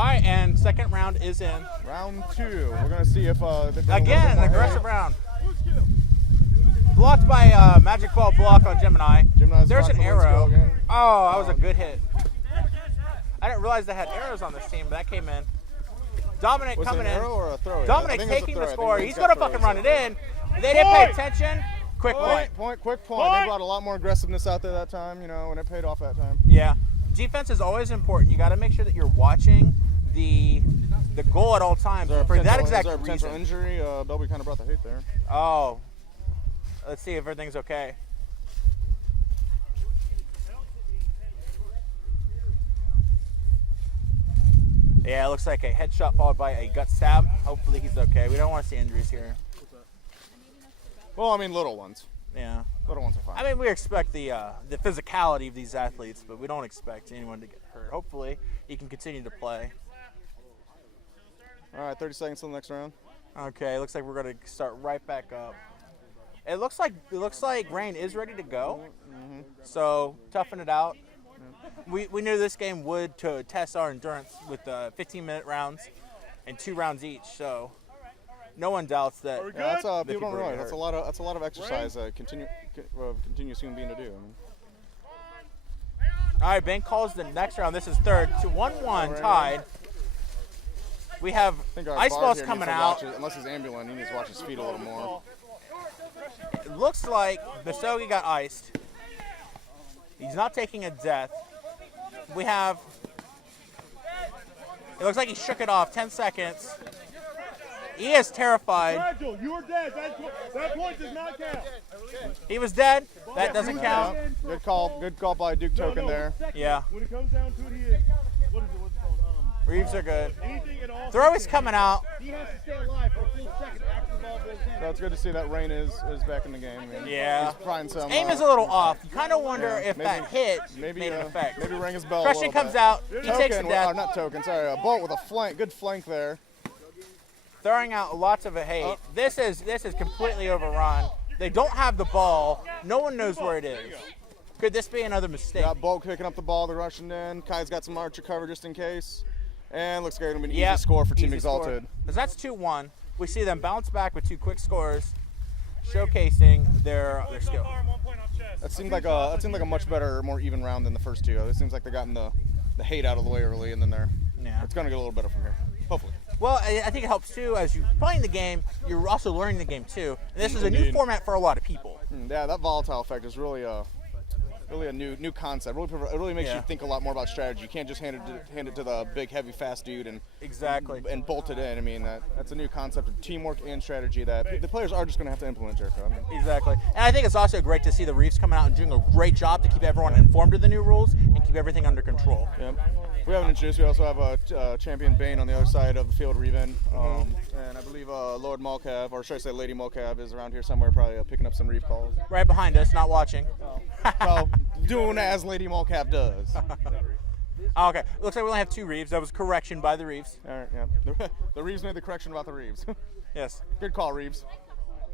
All right, and second round is in. Round 2. We're going to see if again, an aggressive round. Blocked by Magic Ball block on Gemini. There's an arrow. Oh, that was a good hit. I didn't realize they had arrows on this team, but that came in. Dominic was coming it an in. arrow or a throw? Dominic taking the score. He's going to fucking run it in. They didn't pay attention. Quick point. Quick point. They brought a lot more aggressiveness out there that time, you know, and it paid off that time. Yeah. Defense is always important. You got to make sure that you're watching the goal at all times. For that exact reason. Potential injury? Belby kind of brought the hate there. Oh. Let's see if everything's okay. Yeah, it looks like a headshot followed by a gut stab. Hopefully he's okay. We don't want to see injuries here. Well, I mean, little ones. Yeah. Little ones are fine. I mean, we expect the physicality of these athletes, but we don't expect anyone to get hurt. Hopefully, he can continue to play. All right, 30 seconds till the next round. Okay, looks like we're going to start right back up. It looks like Rain is ready to go. Mm-hmm. So toughen it out. We knew this game would to test our endurance with 15-minute rounds and 2 rounds each. So no one doubts that. Yeah, that's people don't realize that's a lot of exercise. Continuous human being to do. All right, Ben calls the next round. This is third to 1-1 tied. We have ice balls coming out. Unless he's ambulant, he needs to watch his feet a little more. It looks like Misogi got iced. He's not taking a death. We have. It looks like he shook it off. 10 seconds. He is terrified. Nigel, you were dead. That point does not count. He was dead. That doesn't count. Good call by Duke Token there. Yeah. When it comes down to it, he is. What's it called? Reeves are good. Anything at all. Throw is coming out. He has to stay alive for a full second after the ball goes in. So it's good to see that Rain is back in the game. I mean, Yeah. he's trying some. Aim is a little off. You kind of wonder if that hit made an effect. Maybe rang his bell. Christian comes out. He takes the death. Not Token. Sorry, Bolt with a flank. Good flank there. Throwing out lots of hate. This is completely overrun. They don't have the ball. No one knows where it is. Could this be another mistake? Got Bolt picking up the ball. They're rushing in. Kai's got some archer cover just in case. And looks like it's going to be an easy score for Team Exalted. Because that's 2-1. We see them bounce back with 2 quick scores, showcasing their skill. That seemed like a much better, more even round than the first 2. It seems like they've gotten the hate out of the way early, and then it's going to get a little better from here, hopefully. Well, I think it helps too. As you're playing the game, you're also learning the game too. And this is a new format for a lot of people. Yeah, that volatile effect is really a new concept. It really makes you think a lot more about strategy. You can't just hand it to the big, heavy, fast dude and bolt it in. I mean, that's a new concept of teamwork and strategy that the players are just going to have to implement, Jericho. Exactly. And I think it's also great to see the Reefs coming out and doing a great job to keep everyone informed of the new rules and keep everything under control. Yep. We haven't introduced. We also have a champion Bane on the other side of the field, Reven. And I believe Lord Molcav, or should I say Lady Molcav, is around here somewhere, probably picking up some Reeve calls. Right behind us, not watching. Well, doing as Lady Molcav does. Okay, looks like we only have 2 Reeves. That was a correction by the Reeves. All right, yeah. The Reeves made the correction about the Reeves. Yes. Good call, Reeves.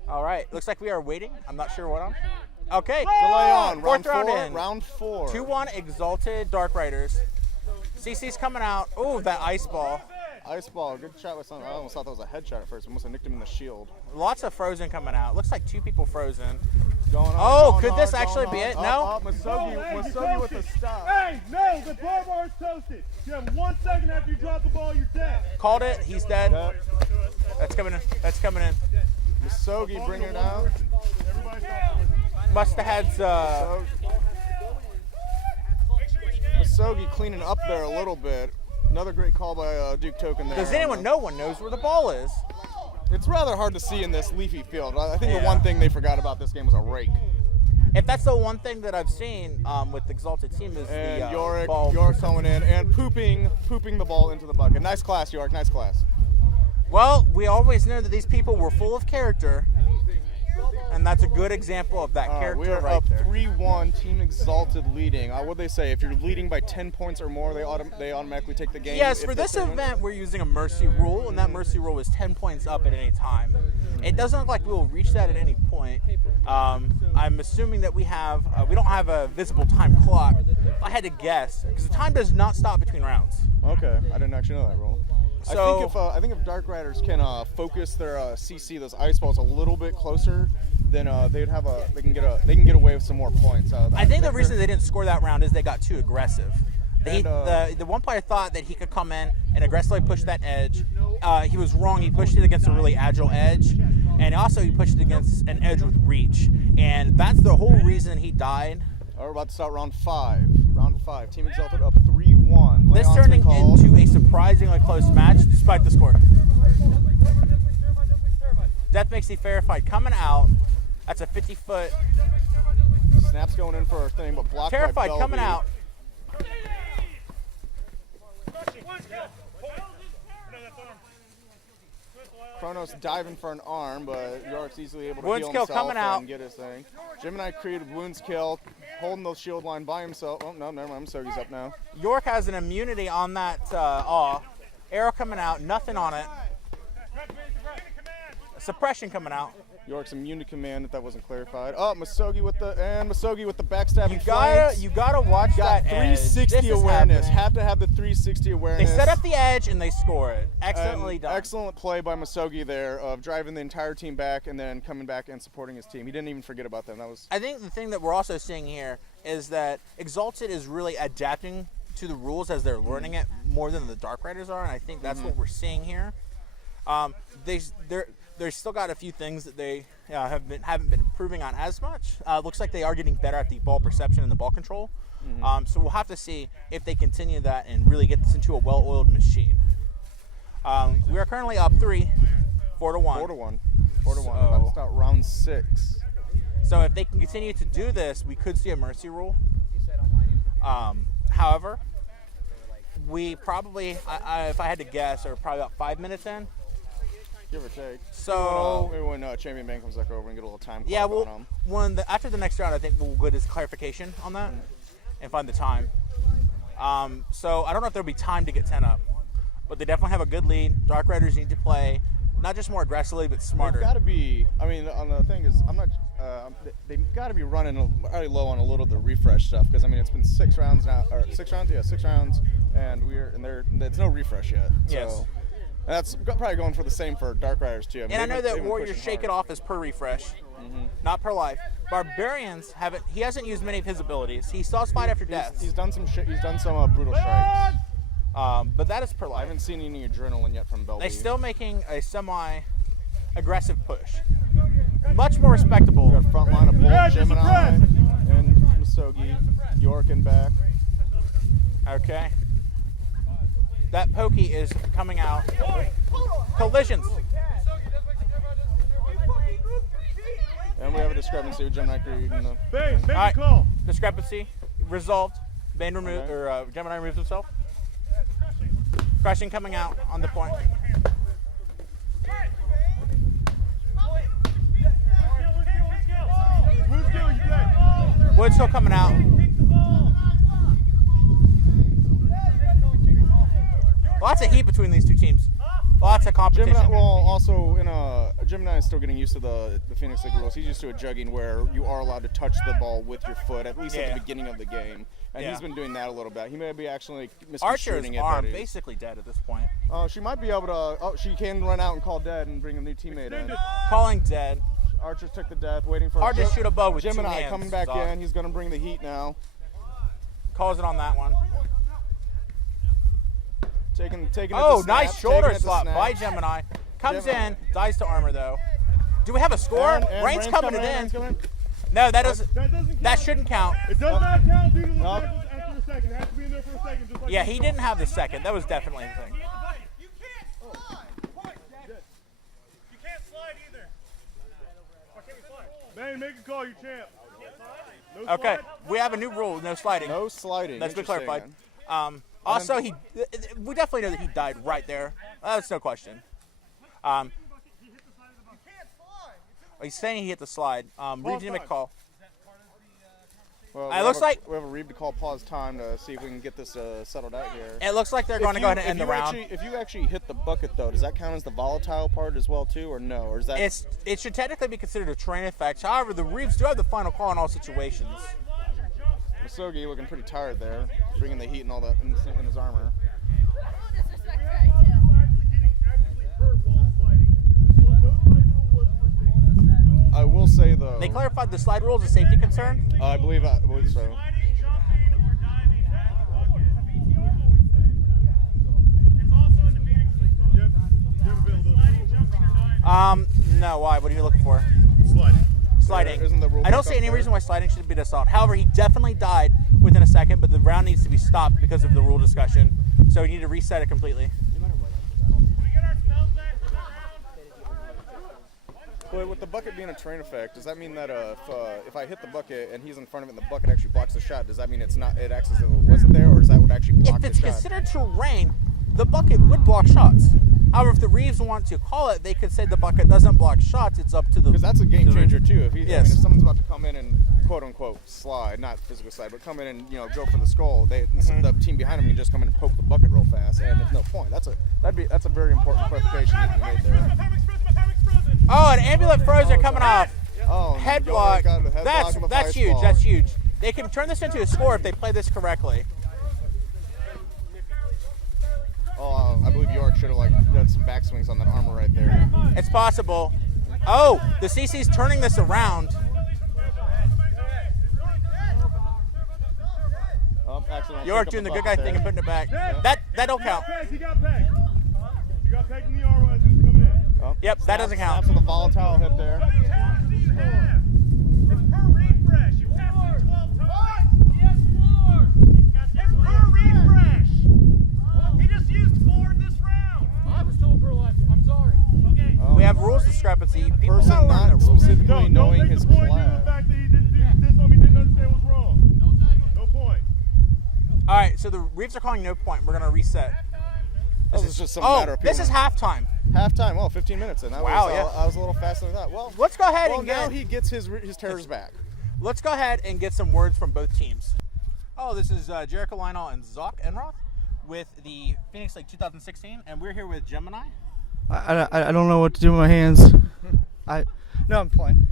All right, looks like we are waiting. I'm not sure what on. Okay. Delay on. Fourth round in. Round 4. 2-1 Exalted Dark Riders. CC's coming out. Ooh, that ice ball. Ice ball. Good shot with something. I almost thought that was a headshot at first. I almost nicked him in the shield. Lots of frozen coming out. Looks like 2 people frozen. Could this actually be it? No? Masogi with the stop. Hey, no, the bar is toasted. You have 1 second after you drop the ball, you're dead. Called it. He's dead. Yep. That's coming in. Masogi bringing it out. Must have had Masogi cleaning up there a little bit. Another great call by Duke Token there. Does anyone know? No one knows where the ball is. It's rather hard to see in this leafy field. I think the one thing they forgot about this game was a rake. If that's the one thing that I've seen with the Exalted team is and the Yorick ball coming in and pooping the ball into the bucket. Nice class, Yorick. Nice class. Well, we always knew that these people were full of character. And that's a good example of that character we are right up there. 3-1, Team Exalted leading. What'd they say? If you're leading by 10 points or more, they automatically take the game? Yes, for this event, we're using a mercy rule, and that mercy rule is 10 points up at any time. It doesn't look like we will reach that at any point. I'm assuming that we don't have a visible time clock. If I had to guess, because the time does not stop between rounds. Okay, I didn't actually know that rule. So I think if Dark Riders can focus their CC, those ice balls, a little bit closer, then they can get away with some more points. I think the reason they didn't score that round is they got too aggressive. The one player thought that he could come in and aggressively push that edge. He was wrong. He pushed it against a really agile edge, and also he pushed it against an edge with reach, and that's the whole reason he died. We're about to start round 5. Round 5. Team Exalted up 3-1. This turning into a surprisingly close match, despite the score. Death makes the fair fight coming out. That's a 50-foot. Snap's going in for a thing, but blocked by Terrified Belby. coming out. Kronos diving for an arm, but York's easily able to Wounds heal kill himself coming out. and get his thing. Gemini created wounds kill, holding the shield line by himself. Oh, no, never mind. Sogi's up now. York has an immunity on that awe. Arrow coming out, nothing on it. Suppression coming out. York's immune to command, if that wasn't clarified. Oh, Masogi with the backstabbing flanks. You gotta watch Got that 360 edge. awareness. Have to have the 360 awareness. They set up the edge and they score it. Excellently done. Excellent play by Masogi there of driving the entire team back and then coming back and supporting his team. He didn't even forget about them. I think the thing that we're also seeing here is that Exalted is really adapting to the rules as they're learning it more than the Dark Riders are, and I think that's what we're seeing here. They've still got a few things that they haven't been improving on as much. Looks like they are getting better at the ball perception and the ball control. So we'll have to see if they continue that and really get this into a well-oiled machine. We are currently up 4-1. 4-1. About to start round 6. So if they can continue to do this, we could see a mercy rule. However, we probably, if I had to guess, are probably about 5 minutes in. Give or take. So maybe when Champion Bang comes back over and get a little time. Yeah, on them. After the next round, I think we'll get his clarification on that and find the time. So I don't know if there'll be time to get 10 up, but they definitely have a good lead. Dark Riders need to play not just more aggressively, but smarter. They've got to be. I mean, on the thing is, I'm not. They've got to be running very low on a little of the refresh stuff because I mean it's been 6 rounds now, or 6 rounds, yeah, 6 rounds, and there's no refresh yet. Yes. So, and that's probably going for the same for Dark Riders too. I mean, and I know that Warriors shake it off as per refresh, not per life. Barbarians haven't. He hasn't used many of his abilities. He saw fight after death. He's done some shit. He's done some brutal strikes. But that is per life. I haven't seen any adrenaline yet from Belby. They're still making a semi-aggressive push. Much more respectable. We got front line of Bolt, Yeah, just Gemini, suppress. and Masogi, York and back. Okay. That pokey is coming out. Collisions. And we have a discrepancy with Gemini Creed and the. Bane, make All right. a call. Discrepancy resolved. Bane removed, or Gemini removes himself. Crushing coming out on the point. Wood's still coming out. Lots of heat between these two teams. Lots of competition. Gemini is still getting used to the Phoenix League rules. He's used to a jugging where you are allowed to touch the ball with your foot, at least at the beginning of the game. And he's been doing that a little bit. He may be actually misconstruing it. Archer's arm basically dead at this point. She might be able to. Oh, she can run out and call dead and bring a new teammate in. Calling dead. Archer took the death, waiting for Hard to shoot a bow with Gemini 2 hands. coming back Xok. in. He's going to bring the heat now. Calls it on that one. Taking it to Oh, snap, nice shoulder taking it to slot snap. by Gemini. Comes Gemini. in, dies to armor though. Do we have a score? And Rain's coming it Rain's in. coming No, that doesn't. That doesn't count. That shouldn't count. It does not count due to the Nope. cycles after a second. It has to be in there for a second. Just like Yeah, he didn't have the second. That was definitely the thing. You can't slide. You can't slide either. Why can't we slide? Bane, make a call. You champ. No Okay, slide? we have a new rule: no sliding. No sliding. That's been Interesting, clarified. man. Also, we definitely know that he died right there. That's no question. You can't slide. He's saying he hit the slide. Reed, did make a call. Well, It looks like we have a Reed to call pause time to see if we can get this settled out here. It looks like they're going to go ahead and end the round. If you actually hit the bucket, though, does that count as the volatile part as well, too, or no? Or is that? It should technically be considered a terrain effect. However, the Reeves do have the final call in all situations. Masogi looking pretty tired there, bringing the heat and all that in his armor. I will say though. They clarified the slide rule as a safety concern. I believe so. No. Why? What are you looking for? Sliding. Isn't the rule I don't see any reason why sliding should be an assault. However, he definitely died within a second, but the round needs to be stopped because of the rule discussion. So we need to reset it completely. But with the bucket being a terrain effect, does that mean that if I hit the bucket and he's in front of it and the bucket actually blocks the shot, does that mean it acts as if it wasn't there, or is that what actually block the shot? If it's considered terrain, the bucket would block shots. However, if the Reeves want to call it, they could say the bucket doesn't block shots. It's up to the. Because that's a game changer too. If Yes. I mean, if someone's about to come in and quote unquote slide, not physical slide, but come in and go for the skull, the team behind them can just come in and poke the bucket real fast, and there's no point. That's a very important clarification that you made there. Oh, an ambulance frozen coming off. Oh, Head block. That's huge. Ball. That's huge. They can turn this into a score if they play this correctly. Oh, I believe York should have done some backswings on that armor right there. It's possible. Oh, the CC's turning this around. York doing the good guy thing and putting it back. That don't count. He got pegged. He got pegged in the armor as he was coming in. Oh, Yep, that doesn't count. Snaps with a volatile hit there. It's per refresh. You tapped it 12 times. Yes, Lord. It's per refresh. He just used 4 this round. I was told per left. I'm sorry. Okay. We have rules discrepancy. People Person don't learn not the rules. specifically knowing take his the point class. to the fact that he didn't understand what's wrong. Don't take it. No point. All right, so the Reeves are calling no point. We're going to reset. This is just some matter of this is halftime. halftime. Well, 15 minutes in. Wow, yeah. I was a little faster than that. Well, Let's go ahead well and now get. he gets his terrors back. Let's go ahead and get some words from both teams. Oh, this is Jericho and Xok and with the Phoenix League 2016, and we're here with Gemini. I don't know what to do with my hands. No, I'm playing.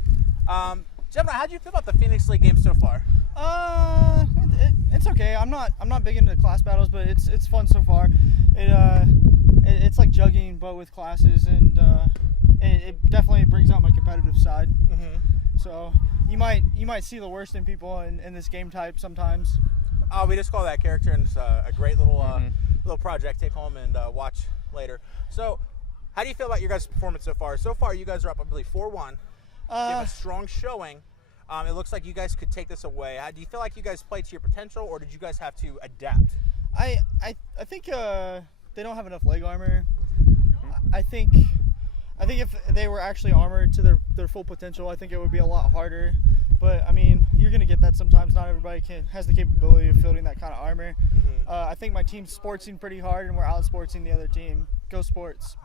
Gemini, how do you feel about the Phoenix League game so far? It's okay. I'm not big into class battles, but it's fun so far. It's like jugging, but with classes, and it definitely brings out my competitive side. Mm-hmm. So you might see the worst in people in this game type sometimes. We just call that character, and it's a great little little project. Take home and watch later. So, how do you feel about your guys' performance so far? So far, you guys are up, I believe, 4-1. You have a strong showing. It looks like you guys could take this away. Do you feel like you guys played to your potential, or did you guys have to adapt? I think they don't have enough leg armor. I think if they were actually armored to their full potential, I think it would be a lot harder. But I mean, you're gonna get that sometimes. Not everybody has the capability of fielding that kind of armor. Mm-hmm. I think my team's sportsing pretty hard, and we're out sportsing the other team. Go Sports.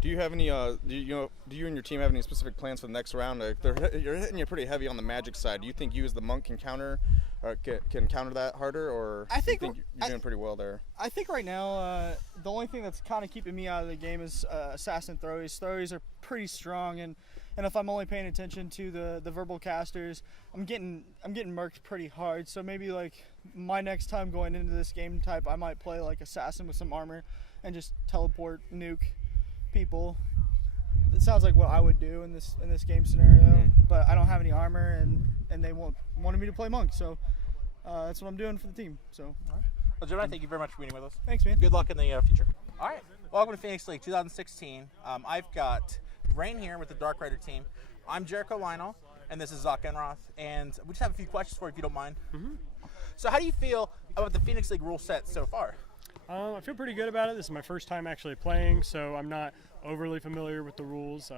Do you have any? Do you and your team have any specific plans for the next round? You're hitting you pretty heavy on the Magic side. Do you think you as the Monk can counter that harder, or I think you're doing pretty well there? I think right now the only thing that's kind of keeping me out of the game is assassin throwies. Throwies are pretty strong, and if I'm only paying attention to the verbal casters, I'm getting murked pretty hard. So maybe like my next time going into this game type, I might play like assassin with some armor and just teleport nuke people. It sounds like what I would do in this game scenario, but I don't have any armor, and they wanted me to play Monk, so that's what I'm doing for the team. So, Well, Gemini, thank you very much for being with us. thanks, man. Good luck in the future. All right, welcome to Phoenix League 2016. I've got Rain here with the Dark Rider team. I'm Jericho Lionel, and this is Xok and we just have a few questions for you if you don't mind. Mm-hmm. So how do you feel about the Phoenix League rule set so far? I feel pretty good about it. This is my first time actually playing, so I'm not overly familiar with the rules.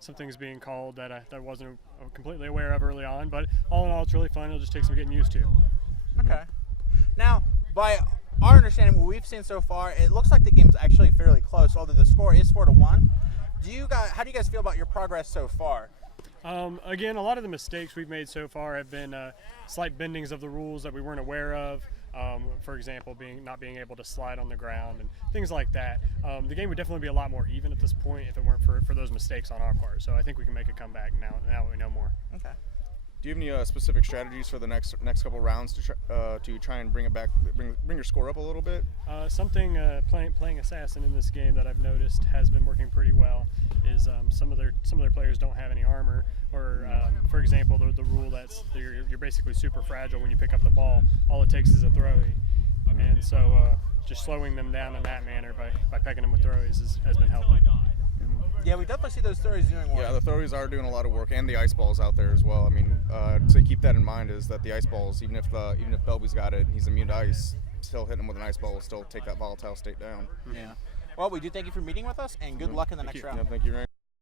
Some things being called that I wasn't completely aware of early on, but all in all, it's really fun. It'll just take some getting used to. Okay. Now, by our understanding, what we've seen so far, it looks like the game's actually fairly close, although the score is 4-1. How do you guys feel about your progress so far? Again, a lot of the mistakes we've made so far have been slight bendings of the rules that we weren't aware of. For example, not being able to slide on the ground and things like that. The game would definitely be a lot more even at this point if it weren't for those mistakes on our part. So I think we can make a comeback now that we know more. Okay. Do you have any specific strategies for the next couple rounds to try and bring it back, bring your score up a little bit? Something playing assassin in this game that I've noticed has been working pretty well is some of their players don't have any armor, or for example, the rule that's you're basically super fragile when you pick up the ball. All it takes is a throwy, and so just slowing them down in that manner by pecking them with throwies has been helping. Yeah, we definitely see those throwies doing work. Yeah, the throwies are doing a lot of work, and the ice balls out there as well. I mean, to keep that in mind is that the ice balls, even if Belby's got it, he's immune to ice, still hitting him with an ice ball will still take that volatile state down. Yeah. Well, we do thank you for meeting with us, and good luck in the next round. Yeah, thank you, Ryan.